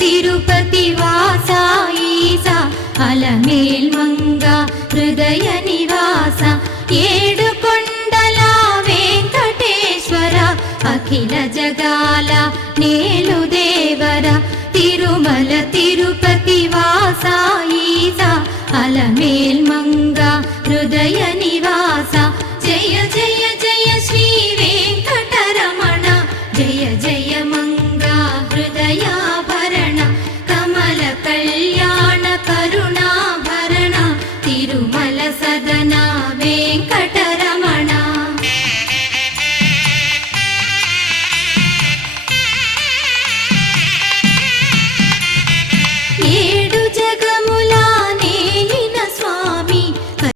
తిరుపతి వాస ఈస అలమేల్ మంగ హృదయ నివాస ఏడు కొండల వెంకటేశ్వర అఖిల జగాల నేలు దేవర తిరుమల తిరుపతి వాస ఈస అలమేల్ మంగ హృదయ